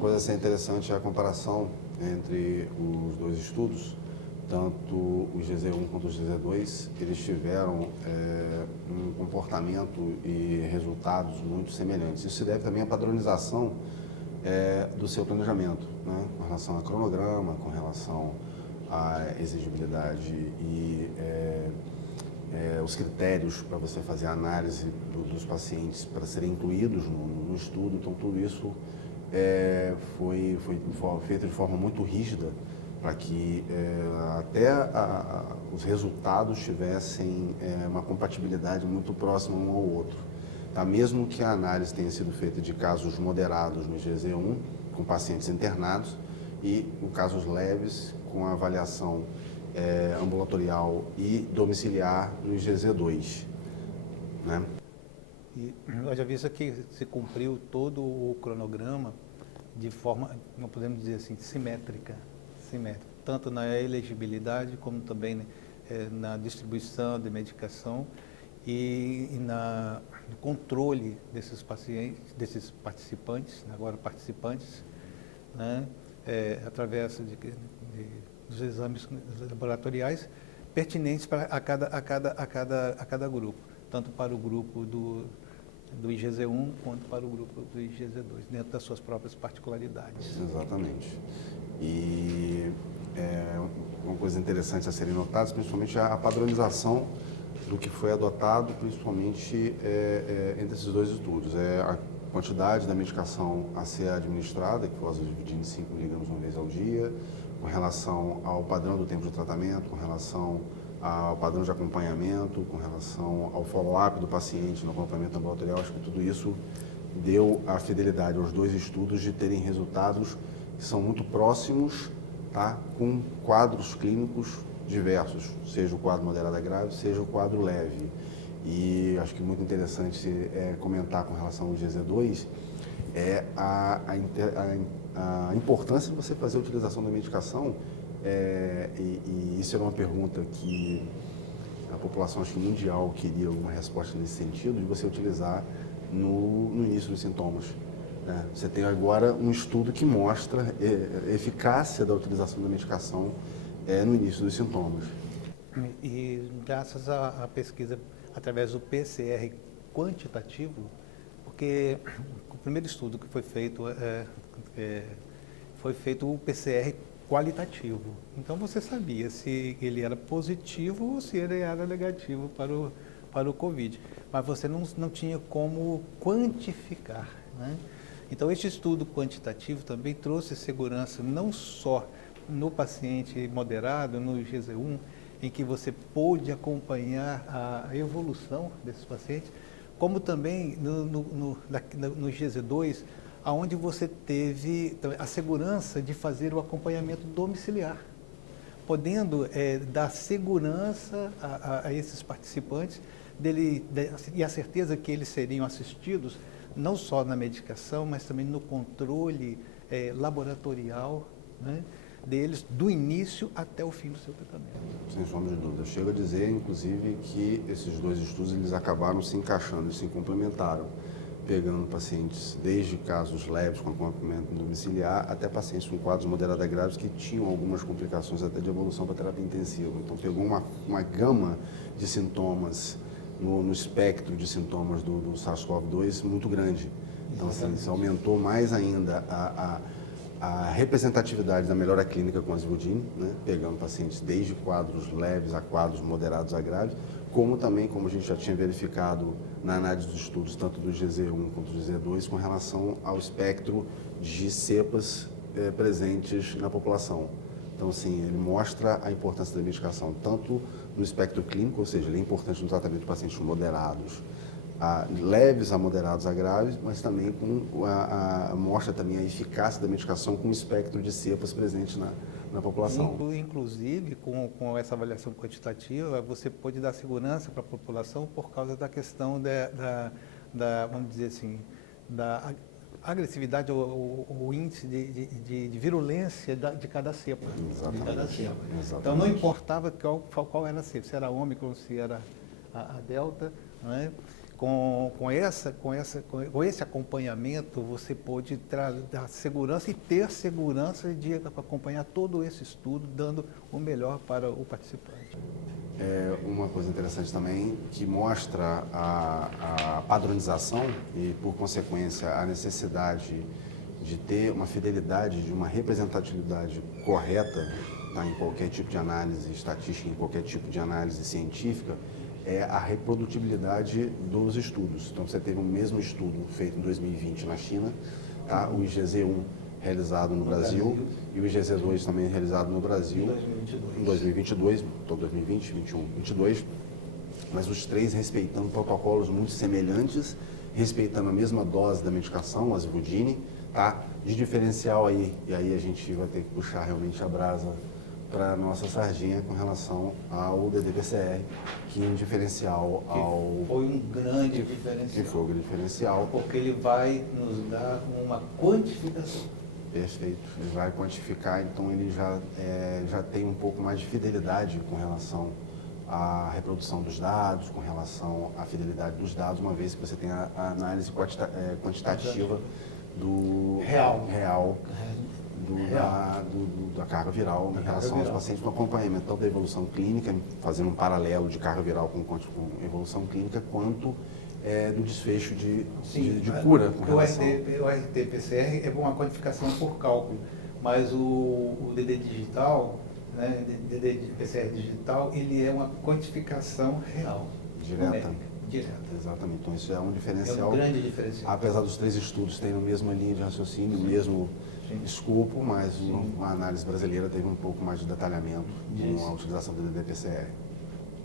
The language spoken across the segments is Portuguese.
Coisa a ser interessante é a comparação entre os dois estudos, tanto o GZ1 quanto o GZ2, eles tiveram um comportamento e resultados muito semelhantes. Isso se deve também à padronização do seu planejamento, né? Com relação a cronograma, com relação à exigibilidade e os critérios para você fazer a análise dos pacientes para serem incluídos no estudo. Então, tudo isso foi feito de forma muito rígida para que até os resultados tivessem uma compatibilidade muito próxima um ao outro. Tá? Mesmo que a análise tenha sido feita de casos moderados no GZ1, com pacientes internados, e com casos leves, com a avaliação ambulatorial e domiciliar no GZ2. Né? E eu já visto que se cumpriu todo o cronograma de forma, não podemos dizer assim, simétrica, tanto na elegibilidade como também, né, na distribuição de medicação e no controle desses pacientes, desses participantes, agora participantes, né, através dos exames laboratoriais pertinentes para a cada grupo, tanto para o grupo do IGZ1 quanto para o grupo do IGZ2, dentro das suas próprias particularidades. Exatamente. E uma coisa interessante a serem notadas, principalmente a padronização do que foi adotado, principalmente entre esses dois estudos. A quantidade da medicação a ser administrada, que foi dividindo em 5 miligramas uma vez ao dia, com relação ao padrão do tempo de tratamento, com relação ao padrão de acompanhamento, com relação ao follow-up do paciente no acompanhamento ambulatorial. Acho que tudo isso deu a fidelidade aos dois estudos de terem resultados que são muito próximos, tá? Com quadros clínicos diversos, seja o quadro moderado a grave, seja o quadro leve. E acho que muito interessante comentar com relação ao GZ2 a importância de você fazer a utilização da medicação, e isso era uma pergunta que a população, acho que mundial, queria uma resposta nesse sentido, de você utilizar no início dos sintomas. Né? Você tem agora um estudo que mostra a eficácia da utilização da medicação no início dos sintomas. E graças à pesquisa através do PCR quantitativo, porque o primeiro estudo que foi feito o PCR qualitativo. Então você sabia se ele era positivo ou se ele era negativo para o Covid, mas você não tinha como quantificar, né? Então este estudo quantitativo também trouxe segurança não só no paciente moderado, no GZ1, em que você pôde acompanhar a evolução desses pacientes, como também no GZ2, onde você teve a segurança de fazer o acompanhamento domiciliar, podendo dar segurança a esses participantes e a certeza que eles seriam assistidos não só na medicação, mas também no controle laboratorial, né, deles, do início até o fim do seu tratamento. Sem sombra de dúvida. Eu chego a dizer, inclusive, que esses dois estudos eles acabaram se encaixando, eles se complementaram, pegando pacientes desde casos leves com acompanhamento domiciliar até pacientes com quadros moderados a graves que tinham algumas complicações até de evolução para terapia intensiva. Então, pegou uma gama de sintomas no espectro de sintomas do SARS-CoV-2 muito grande. Então, assim, isso aumentou mais ainda a representatividade da melhora clínica com aziludine, né? Pegando pacientes desde quadros leves a quadros moderados a graves, como também, como a gente já tinha verificado na análise dos estudos, tanto do GZ1 quanto do GZ2, com relação ao espectro de cepas presentes na população. Então, assim, ele mostra a importância da medicação, tanto no espectro clínico, ou seja, ele é importante no tratamento de pacientes moderados, leves a moderados a graves, mas também mostra também a eficácia da medicação com o espectro de cepas presentes na população. Inclusive, com essa avaliação quantitativa, você pode dar segurança para a população por causa da questão vamos dizer assim, da agressividade ou índice de virulência de cada cepa. Exatamente. De cada cepa. Exatamente. Então, não importava qual era a cepa, se era a Ômicron, se era a Delta, não é? Com esse acompanhamento, você pôde dar segurança e ter segurança de acompanhar todo esse estudo, dando o melhor para o participante. Uma coisa interessante também, que mostra a padronização e, por consequência, a necessidade de ter uma fidelidade, de uma representatividade correta, tá, em qualquer tipo de análise estatística, em qualquer tipo de análise científica, é a reprodutibilidade dos estudos. Então, você teve o mesmo estudo feito em 2020 na China, tá? O IGZ-1 realizado no Brasil e o IGZ-2 também realizado no Brasil em 2022, então 2020, 21, 22, mas os três respeitando protocolos muito semelhantes, respeitando a mesma dose da medicação, a Zivudine, tá? De diferencial aí, e aí a gente vai ter que puxar realmente a brasa para a nossa sardinha com relação ao DDPCR, que em diferencial ao... Foi um grande diferencial. Que foi um grande diferencial. Porque ele vai nos dar uma quantificação. Perfeito. Ele vai quantificar, então ele já tem um pouco mais de fidelidade com relação à reprodução dos dados, com relação à fidelidade dos dados, uma vez que você tem a análise quantitativa do real da carga viral em relação aos pacientes no acompanhamento tanto da evolução clínica, fazendo um paralelo de carga viral com evolução clínica, quanto do desfecho de cura. O RT-PCR é uma quantificação por cálculo, mas o DD digital, né, DD-PCR digital, ele é uma quantificação real. Direta. Direta. Exatamente. Então isso é um diferencial. É um grande diferencial. Apesar dos três estudos terem a mesma linha de raciocínio, o mesmo escopo, mas a análise brasileira teve um pouco mais de detalhamento com a utilização do DDPCR.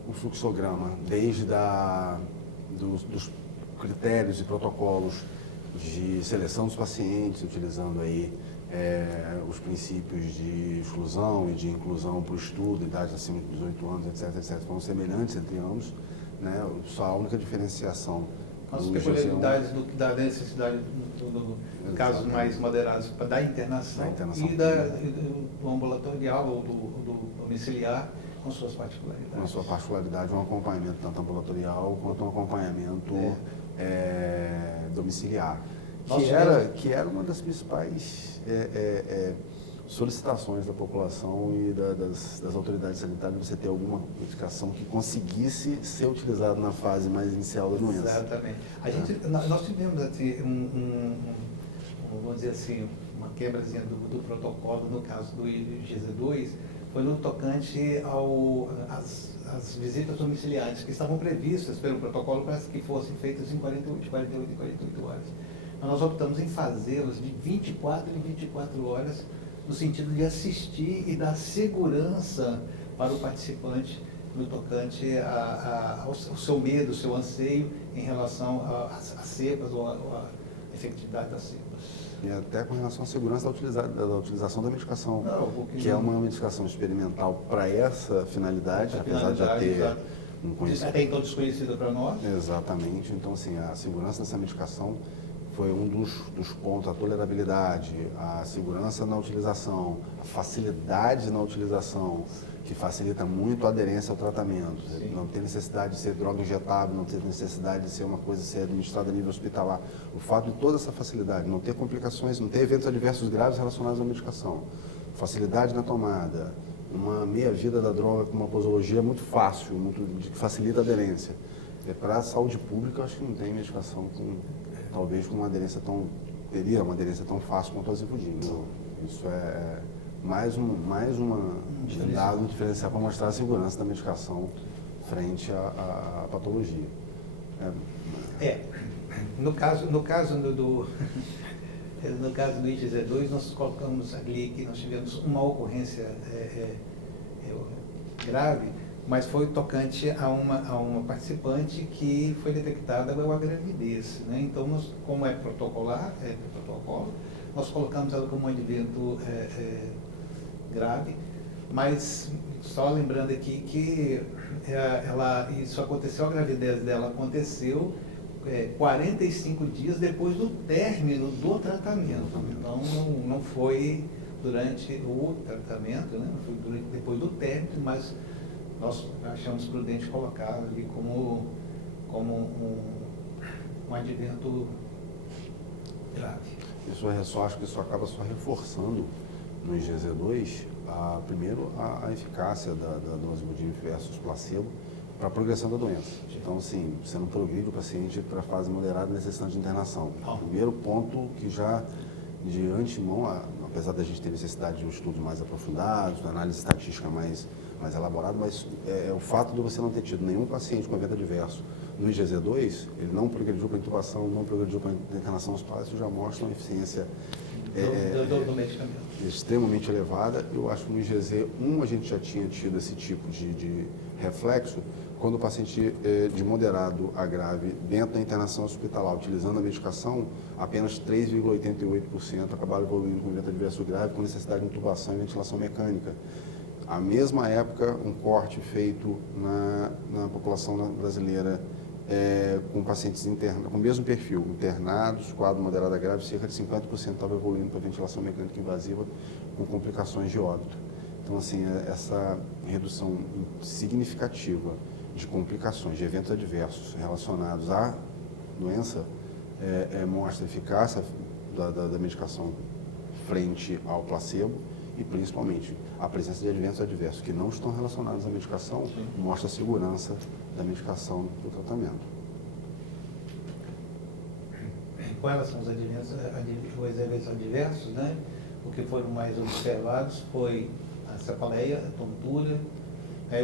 O fluxograma, desde dos critérios e protocolos de seleção dos pacientes, utilizando aí os princípios de exclusão e de inclusão para o estudo, idade acima de 18 anos, etc., foram semelhantes entre ambos, né? Só a única diferenciação as peculiaridades da necessidade do casos mais moderados da internação e do ambulatorial ou do domiciliar, com suas particularidades. Com a sua particularidade, um acompanhamento tanto ambulatorial quanto um acompanhamento domiciliar, que era uma das principais solicitações da população e das autoridades sanitárias, você ter alguma medicação que conseguisse ser utilizada na fase mais inicial da doença. Exatamente. Nós tivemos assim, vamos dizer assim, uma quebrazinha do protocolo no caso do IGZ-2, foi no tocante às visitas domiciliares que estavam previstas pelo protocolo para que fossem feitas em 48 horas. Mas nós optamos em fazê-las de 24 em 24 horas, no sentido de assistir e dar segurança para o participante no tocante ao seu medo, ao seu anseio em relação às cepas ou à efetividade das cepas. E até com relação à segurança da utilização da medicação, que é uma medicação experimental para essa finalidade, apesar de já ter um conhecimento. Até então desconhecida para nós. Exatamente. Então, assim, a segurança dessa medicação foi um dos pontos, a tolerabilidade, a segurança na utilização, a facilidade na utilização, que facilita muito a aderência ao tratamento. Sim. Não tem necessidade de ser droga injetável, não tem necessidade de ser uma coisa ser administrada a nível hospitalar. O fato de toda essa facilidade, não ter complicações, não ter eventos adversos graves relacionados à medicação, facilidade na tomada, uma meia-vida da droga com uma posologia muito fácil, que facilita a aderência. Para a saúde pública, eu acho que não tem medicação talvez com uma aderência teria uma aderência tão fácil quanto a Zivudine. Isso é mais um dado diferencial para mostrar a segurança da medicação frente à patologia. No caso do IGZ-2, nós colocamos ali que nós tivemos uma ocorrência grave, mas foi tocante a uma participante que foi detectada a gravidez, né? Então, como é protocolo, nós colocamos ela como um advento grave, mas só lembrando aqui que isso aconteceu, a gravidez dela aconteceu 45 dias depois do término do tratamento. Então, não foi durante o tratamento, né? Foi depois do término, mas nós achamos prudente colocar ali como advento grave. Isso é só, acho que isso acaba só reforçando no IgG2, primeiro, a eficácia da dose Budine versus placebo para a progressão da doença. Então, assim, você não progride o paciente para a fase moderada necessitando de internação. Primeiro ponto que já, de antemão, apesar da gente ter necessidade de um estudo mais aprofundado, de análise estatística mais elaborada, mas o fato de você não ter tido nenhum paciente com evento adverso no IgG2, ele não progrediu para intubação, não progrediu para internação hospitalar, isso já mostra uma eficiência do medicamento extremamente elevada. Eu acho que no IgG1 a gente já tinha tido esse tipo de reflexo quando o paciente de moderado a grave dentro da internação hospitalar, utilizando a medicação, apenas 3,88% acabaram evoluindo com evento adverso grave com necessidade de intubação e ventilação mecânica. A mesma época, um corte feito na população brasileira com pacientes internos, com o mesmo perfil, internados, quadro moderado a grave, cerca de 50% estava evoluindo para ventilação mecânica invasiva com complicações de óbito. Então, assim, essa redução significativa de complicações, de eventos adversos relacionados à doença, mostra a eficácia da medicação frente ao placebo e, principalmente, a presença de eventos adversos que não estão relacionados à medicação mostra a segurança da medicação do tratamento. Com relação aos eventos adversos, né, o que foram mais observados foi a cefaleia, a tontura,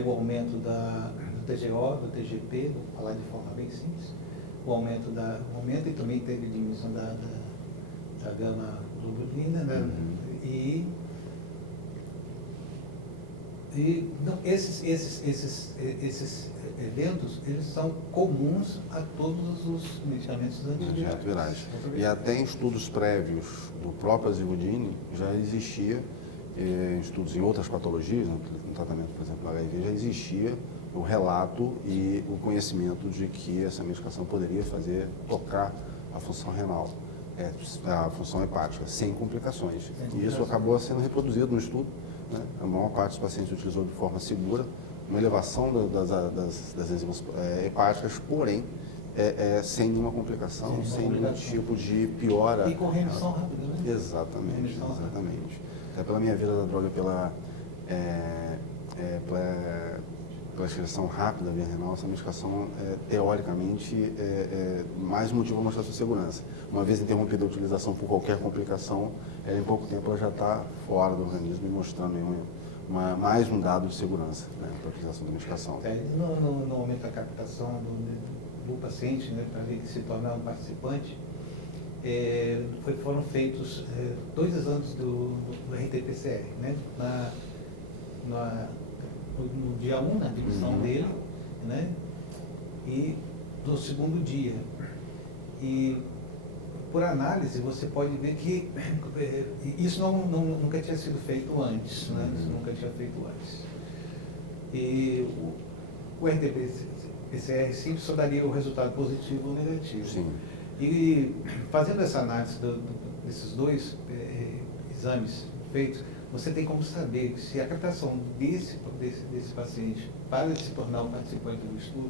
o aumento do TGO, do TGP, vou falar de forma bem simples, o aumento e também teve diminuição da gama-globulina, né, esses eventos, eles são comuns a todos os medicamentos antivirais. E até em estudos prévios do próprio Azigudine já existia, em estudos em outras patologias, no tratamento, por exemplo, do HIV, já existia o relato e o conhecimento de que essa medicação poderia tocar a função renal, a função hepática, sem complicações. E isso acabou sendo reproduzido no estudo. Né? A maior parte dos pacientes utilizou de forma segura, uma elevação das enzimas hepáticas, porém, sem nenhuma complicação, sem nenhum tipo de piora. E com remissão rápida, né? Exatamente. Até pela minha vida da droga, pela excreção rápida da via renal, essa medicação, teoricamente, mais um motivo para mostrar sua segurança. Uma vez interrompida a utilização por qualquer complicação, em pouco tempo ela já está fora do organismo e mostrando mais um dado de segurança, né, para a utilização da medicação. No momento da captação do paciente, né, para ele se tornar um participante, foram feitos 2 exames do RT-PCR, né, no dia 1, na admissão dele, né, e no segundo dia. E por análise você pode ver que isso nunca tinha sido feito antes, né? Isso nunca tinha feito antes. E o RT-PCR simples só daria o resultado positivo ou negativo. Sim. E fazendo essa análise desses 2 exames feitos, você tem como saber se a captação desse paciente para se tornar um participante do estudo,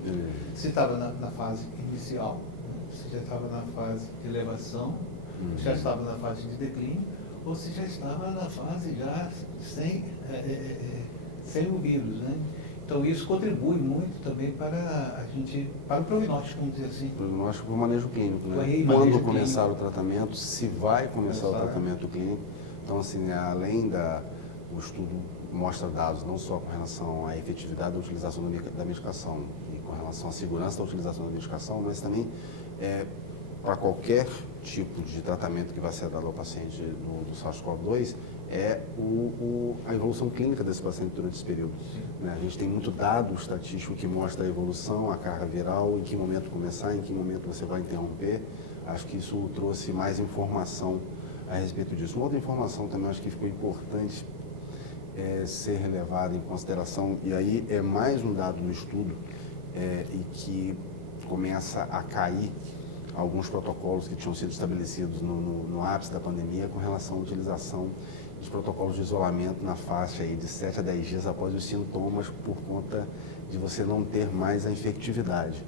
se estava na fase inicial, se já estava na fase de elevação, se já estava na fase de declínio, ou se já estava na fase já sem o vírus, né? Então isso contribui muito também para o prognóstico, vamos dizer assim. Prognóstico para o manejo clínico, né? Quando começar o tratamento, se vai começar o tratamento clínico. Então, assim, além o estudo mostra dados não só com relação à efetividade da utilização da medicação e com relação à segurança da utilização da medicação, mas também para qualquer tipo de tratamento que vai ser dado ao paciente do SARS-CoV-2, a evolução clínica desse paciente durante esse período. Né? A gente tem muito dado estatístico que mostra a evolução, a carga viral, em que momento começar, em que momento você vai interromper. Acho que isso trouxe mais informação a respeito disso. Uma outra informação também acho que ficou importante ser levada em consideração, e aí é mais um dado do estudo, e que começa a cair alguns protocolos que tinham sido estabelecidos no ápice da pandemia com relação à utilização de protocolos de isolamento na faixa aí de 7 a 10 dias após os sintomas, por conta de você não ter mais a infectividade.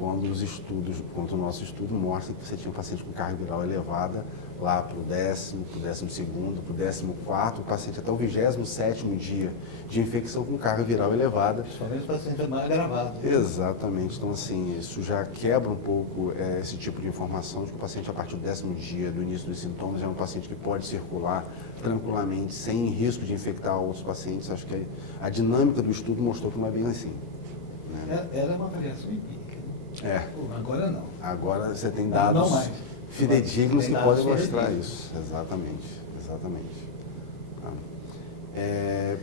quando o nosso estudo mostra que você tinha um paciente com carga viral elevada lá para o 10º, para o 12º, para o 14º, o paciente até o 27º dia de infecção com carga viral elevada. Principalmente o paciente mais agravado. Exatamente. Então, assim, isso já quebra um pouco esse tipo de informação de que o paciente, a partir do 10º dia do início dos sintomas, é um paciente que pode circular tranquilamente, sem risco de infectar outros pacientes. Acho que a dinâmica do estudo mostrou que não é bem assim. Né? Era uma avaliação empírica. Agora não. Agora você tem dados fidedignos que podem mostrar isso. Exatamente.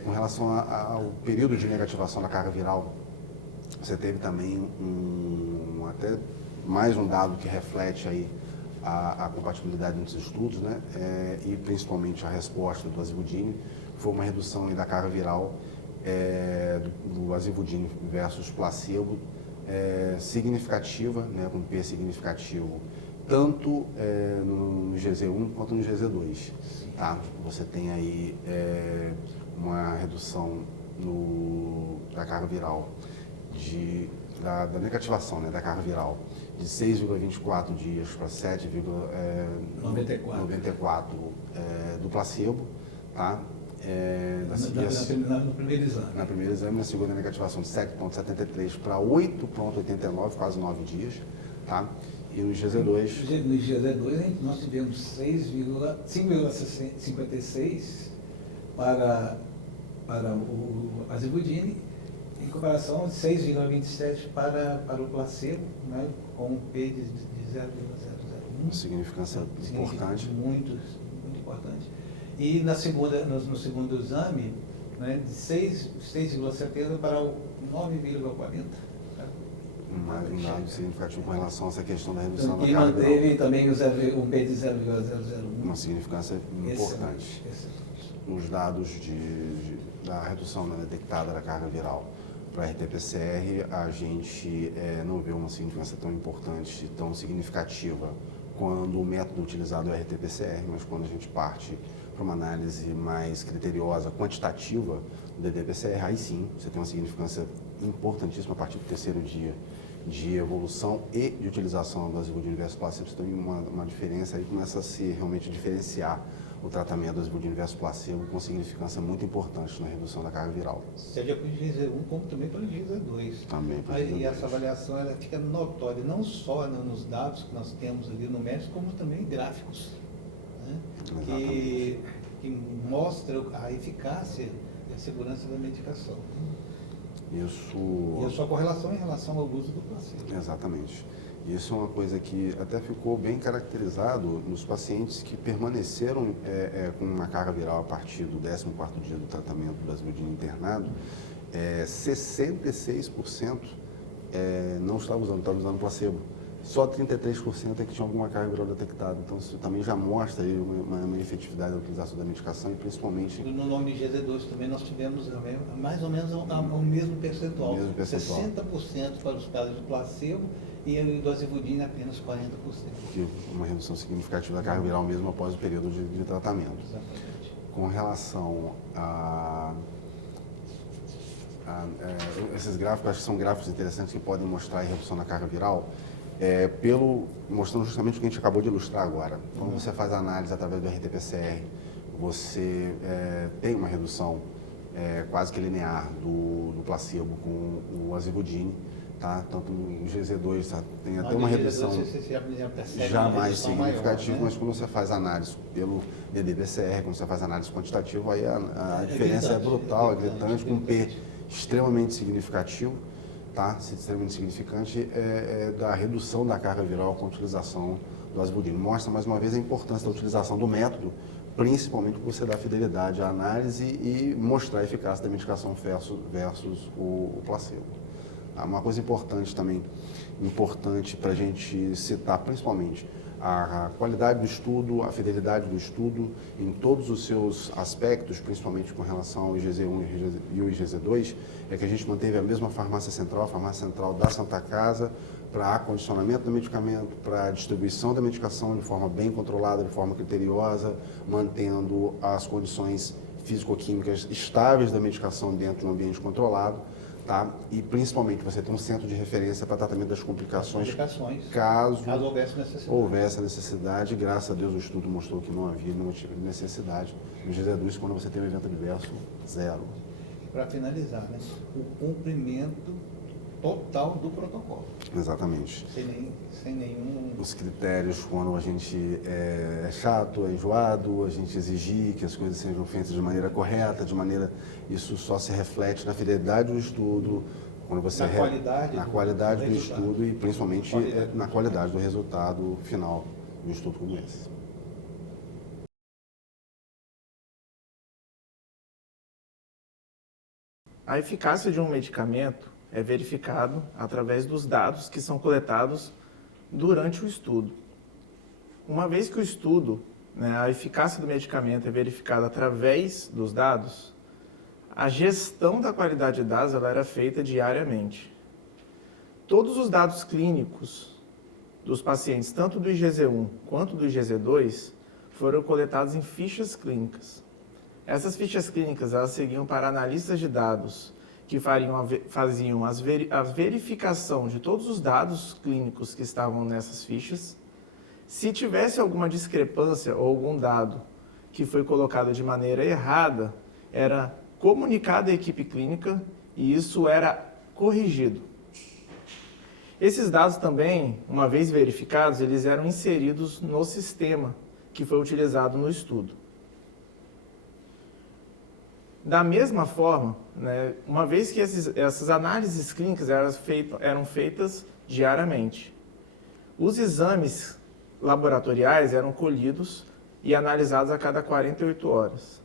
Com relação ao período de negativação da carga viral, você teve também até mais um dado que reflete aí a compatibilidade entre os estudos, né? E principalmente a resposta do azivudine, foi uma redução aí da carga viral do azivudine versus placebo, significativa, né, com P significativo, tanto no GZ1 quanto no GZ2. Tá? Você tem aí uma redução da carga viral, da negativação, né, da carga viral, de 6,24 dias para 7,94 do placebo. Tá? No primeiro exame. Na primeira exame, na segunda negativação de 7,73 para 8,89, quase 9 dias. Tá? E no GZ2... No GZ2 nós tivemos 5,56 para o azivudine, em comparação de 6,27 para o placebo, né, com um P de 0,001. Uma significância importante. Muito importante. E no segundo exame, né, de 6,70 para o 9,40. Um dado significativo com relação a essa questão da redução da E carga viral. manteve também um P de 0,001. Uma significância importante. Excelente. Os dados da redução detectada da carga viral para a RT-PCR, a gente não vê uma significância tão importante, tão significativa quando o método utilizado é o RT-PCR, mas quando a gente parte para uma análise mais criteriosa, quantitativa do DD-PCR, aí sim, você tem uma significância importantíssima a partir do 3º dia de evolução e de utilização do azivudine versus placebo. Você tem uma diferença aí, começa a se realmente diferenciar o tratamento do azivudine versus placebo com significância muito importante na redução da carga viral. Seja para o GZ1 como também para o GZ2. Também para o GZ2. E essa avaliação ela fica notória, não só nos dados que nós temos ali numéricos, como também gráficos, né? que mostram a eficácia e a segurança da medicação. Isso... E a sua correlação em relação ao uso do placebo. Exatamente. Isso é uma coisa que até ficou bem caracterizado nos pacientes que permaneceram com uma carga viral a partir do 14º dia do tratamento do azivudine internado. 66% não estava usando placebo. Só 33% é que tinha alguma carga viral detectada. Então, isso também já mostra aí uma efetividade da utilização da medicação e principalmente... No nome de GZ2 também nós tivemos mais ou menos o mesmo percentual. 60% para os casos de placebo e do azivudine apenas 40%. Que uma redução significativa da carga viral mesmo após o período de tratamento. Exatamente. Com relação esses gráficos, acho que são gráficos interessantes que podem mostrar a redução da carga viral, mostrando justamente o que a gente acabou de ilustrar agora. Quando você faz a análise através do RT-PCR, você tem uma redução quase que linear do placebo com o azivudine, tá? Tanto no GZ2 tem até uma redução já mais significativa, maior, né? mas quando você faz análise pelo DD-PCR, quando você faz análise quantitativa, aí a diferença é brutal, é gritante, com um P extremamente significativo. Tá? Extremamente significante da redução da carga viral com a utilização do azivudine. Mostra mais uma vez a importância da utilização do método, principalmente por você dar fidelidade à análise e mostrar a eficácia da medicação versus o placebo. Uma coisa importante também, para a gente citar principalmente a qualidade do estudo, a fidelidade do estudo em todos os seus aspectos, principalmente com relação ao IGZ1 e o IGZ2, é que a gente manteve a mesma farmácia central, a farmácia central da Santa Casa, para acondicionamento do medicamento, para distribuição da medicação de forma bem controlada, de forma criteriosa, mantendo as condições físico-químicas estáveis da medicação dentro de um ambiente controlado. tá? E principalmente você tem um centro de referência para tratamento das complicações, caso houvesse necessidade. Graças a Deus o estudo mostrou que não havia nenhum tipo de necessidade. Nos reduz quando você tem um evento adverso, zero. Para finalizar, né? O cumprimento total do protocolo. Exatamente. Sem nenhum... Os critérios, quando a gente é chato, é enjoado, a gente exigir que as coisas sejam feitas de maneira correta, de maneira... Isso só se reflete na fidelidade do estudo, quando você na qualidade do estudo e principalmente na qualidade do resultado final de um estudo como esse. A eficácia de um medicamento é verificado através dos dados que são coletados durante o estudo. Uma vez que o estudo, a eficácia do medicamento é verificada através dos dados, a gestão da qualidade de dados ela era feita diariamente. Todos os dados clínicos dos pacientes, tanto do IgZ1 quanto do IgZ2, foram coletados em fichas clínicas. Essas fichas clínicas elas seguiam para analistas de dados que faziam a verificação de todos os dados clínicos que estavam nessas fichas. Se tivesse alguma discrepância ou algum dado que foi colocado de maneira errada, era comunicado à equipe clínica e isso era corrigido. Esses dados também, uma vez verificados, eles eram inseridos no sistema que foi utilizado no estudo. Da mesma forma, uma vez que essas análises clínicas eram feitas diariamente, os exames laboratoriais eram colhidos e analisados a cada 48 horas.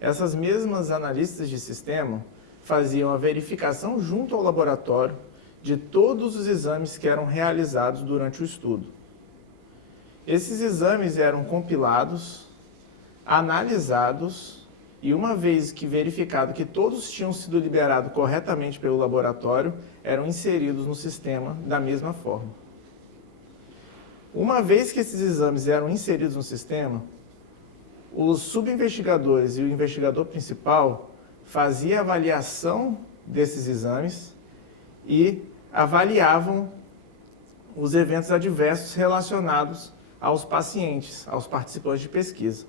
Essas mesmas analistas de sistema faziam a verificação junto ao laboratório de todos os exames que eram realizados durante o estudo. Esses exames eram compilados, analisados e uma vez que verificado que todos tinham sido liberados corretamente pelo laboratório, eram inseridos no sistema da mesma forma. Uma vez que esses exames eram inseridos no sistema, os subinvestigadores e o investigador principal faziam a avaliação desses exames e avaliavam os eventos adversos relacionados aos pacientes, aos participantes de pesquisa.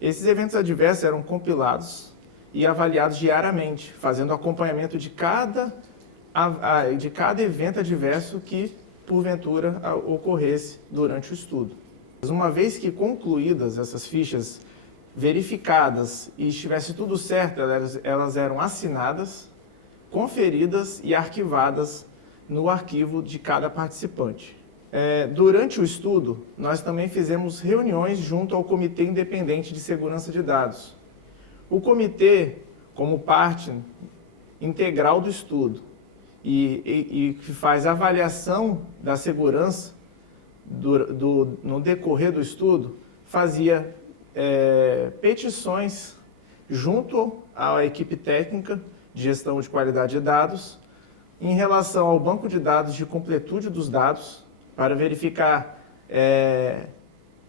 Esses eventos adversos eram compilados e avaliados diariamente, fazendo acompanhamento de cada evento adverso que, porventura, ocorresse durante o estudo. Uma vez que concluídas essas fichas, verificadas e estivesse tudo certo, elas eram assinadas, conferidas e arquivadas no arquivo de cada participante. Durante o estudo, nós também fizemos reuniões junto ao Comitê Independente de Segurança de Dados. O comitê, como parte integral do estudo e que faz avaliação da segurança no decorrer do estudo, fazia petições junto à equipe técnica de gestão de qualidade de dados em relação ao banco de dados de completude dos dados, para verificar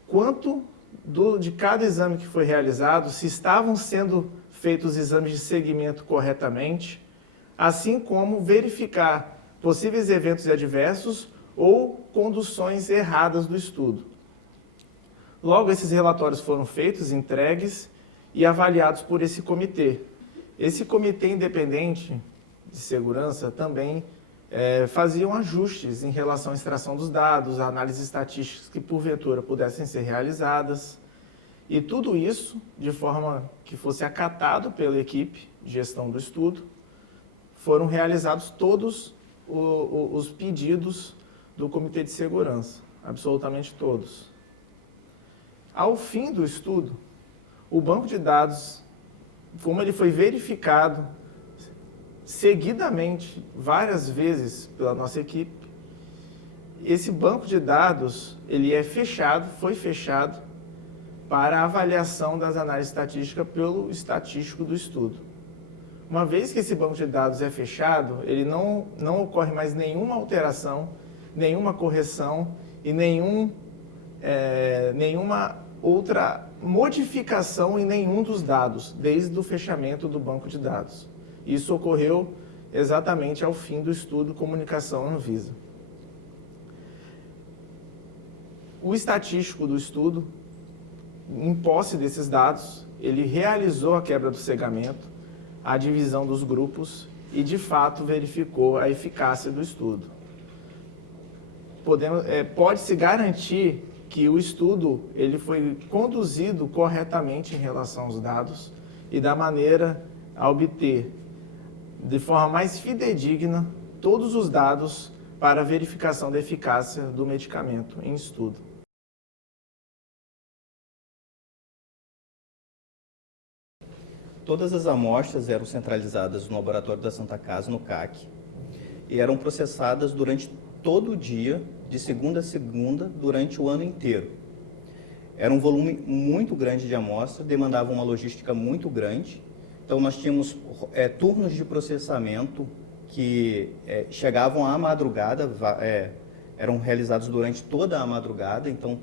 quanto de cada exame que foi realizado, se estavam sendo feitos exames de segmento corretamente, assim como verificar possíveis eventos adversos ou conduções erradas do estudo. Logo, esses relatórios foram feitos, entregues e avaliados por esse comitê. Esse comitê independente de segurança também faziam ajustes em relação à extração dos dados, análises estatísticas que porventura pudessem ser realizadas, e tudo isso de forma que fosse acatado pela equipe de gestão do estudo. Foram realizados todos os pedidos do Comitê de Segurança, absolutamente todos. Ao fim do estudo, o banco de dados, como ele foi verificado seguidamente, várias vezes pela nossa equipe, esse banco de dados ele foi fechado para a avaliação das análises estatísticas pelo estatístico do estudo. Uma vez que esse banco de dados é fechado, ele não ocorre mais nenhuma alteração, nenhuma correção e nenhuma outra modificação em nenhum dos dados, desde o fechamento do banco de dados. Isso ocorreu exatamente ao fim do estudo Comunicação Anvisa. O estatístico do estudo, em posse desses dados, ele realizou a quebra do cegamento, a divisão dos grupos e, de fato, verificou a eficácia do estudo. Pode-se garantir que o estudo ele foi conduzido corretamente em relação aos dados e da maneira a obter, de forma mais fidedigna, todos os dados para a verificação da eficácia do medicamento em estudo. Todas as amostras eram centralizadas no laboratório da Santa Casa, no CAC, e eram processadas durante todo o dia, de segunda a segunda, durante o ano inteiro. Era um volume muito grande de amostra, demandava uma logística muito grande. Então, nós tínhamos turnos de processamento que chegavam à madrugada, eram realizados durante toda a madrugada. Então,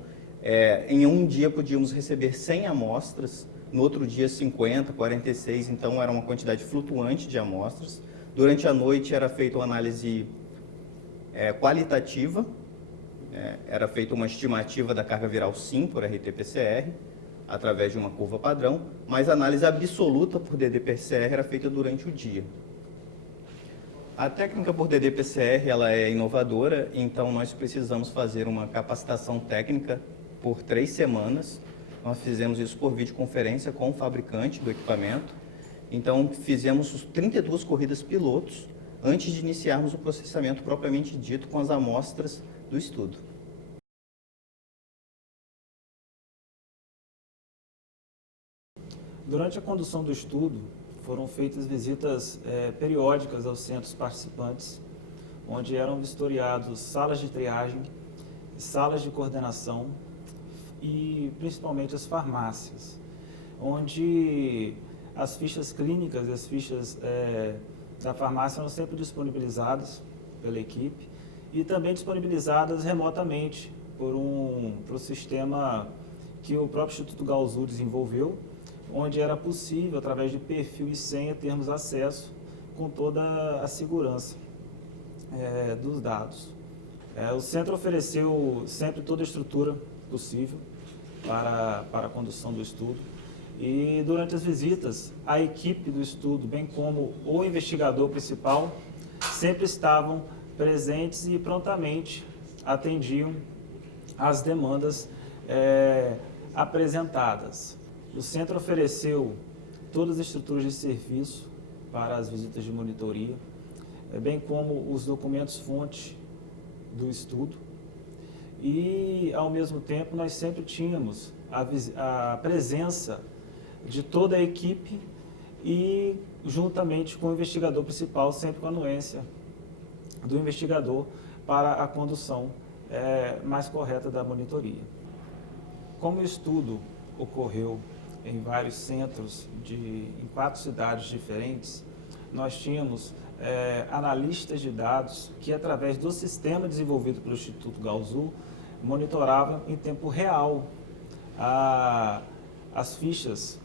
em um dia podíamos receber 100 amostras, no outro dia 50, 46, então era uma quantidade flutuante de amostras. Durante a noite era feita uma análise qualitativa, era feita uma estimativa da carga viral sim por RT-PCR, através de uma curva padrão, mas a análise absoluta por ddPCR era feita durante o dia. A técnica por ddPCR ela é inovadora, então nós precisamos fazer uma capacitação técnica por 3 semanas. Nós fizemos isso por videoconferência com o fabricante do equipamento. Então, fizemos 32 corridas pilotos antes de iniciarmos o processamento propriamente dito com as amostras do estudo. Durante a condução do estudo, foram feitas visitas periódicas aos centros participantes, onde eram vistoriados salas de triagem, salas de coordenação e principalmente as farmácias, onde as fichas clínicas e as fichas da farmácia eram sempre disponibilizadas pela equipe e também disponibilizadas remotamente por um sistema que o próprio Instituto Galzu desenvolveu, onde era possível, através de perfil e senha, termos acesso com toda a segurança dos dados. O centro ofereceu sempre toda a estrutura possível para a condução do estudo e durante as visitas a equipe do estudo, bem como o investigador principal, sempre estavam presentes e prontamente atendiam às demandas apresentadas. O centro ofereceu todas as estruturas de serviço para as visitas de monitoria, bem como os documentos-fonte do estudo. E, ao mesmo tempo, nós sempre tínhamos a presença de toda a equipe e, juntamente com o investigador principal, sempre com a anuência do investigador para a condução mais correta da monitoria. Como o estudo ocorreu em vários centros, em 4 cidades diferentes, nós tínhamos analistas de dados que, através do sistema desenvolvido pelo Instituto Galzu, monitoravam em tempo real as fichas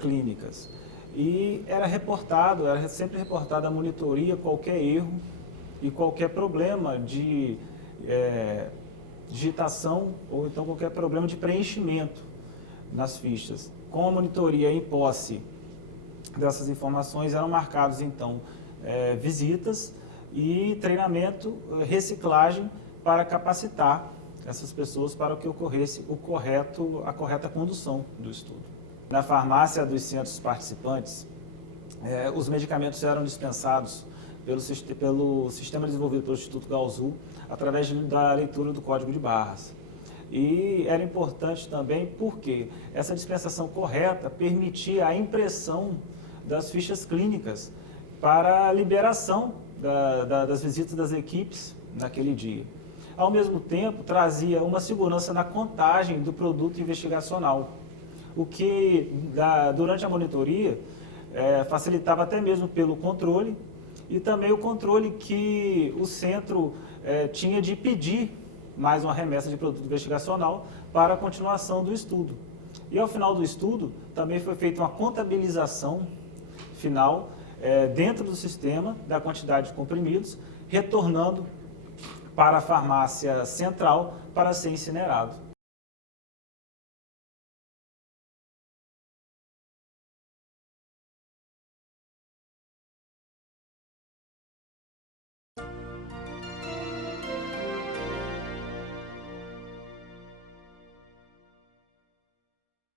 clínicas. E era sempre reportada à monitoria qualquer erro e qualquer problema de digitação ou então qualquer problema de preenchimento nas fichas. Com a monitoria em posse dessas informações, eram marcados, então, visitas e treinamento, reciclagem para capacitar essas pessoas para que ocorresse a correta condução do estudo. Na farmácia dos centros participantes, os medicamentos eram dispensados pelo sistema desenvolvido pelo Instituto Galzu através da leitura do código de barras. E era importante também porque essa dispensação correta permitia a impressão das fichas clínicas para a liberação das visitas das equipes naquele dia. Ao mesmo tempo, trazia uma segurança na contagem do produto investigacional, o que, durante a monitoria, facilitava até mesmo pelo controle e também o controle que o centro tinha de pedir mais uma remessa de produto investigacional para a continuação do estudo. E ao final do estudo, também foi feita uma contabilização final dentro do sistema da quantidade de comprimidos, retornando para a farmácia central para ser incinerado.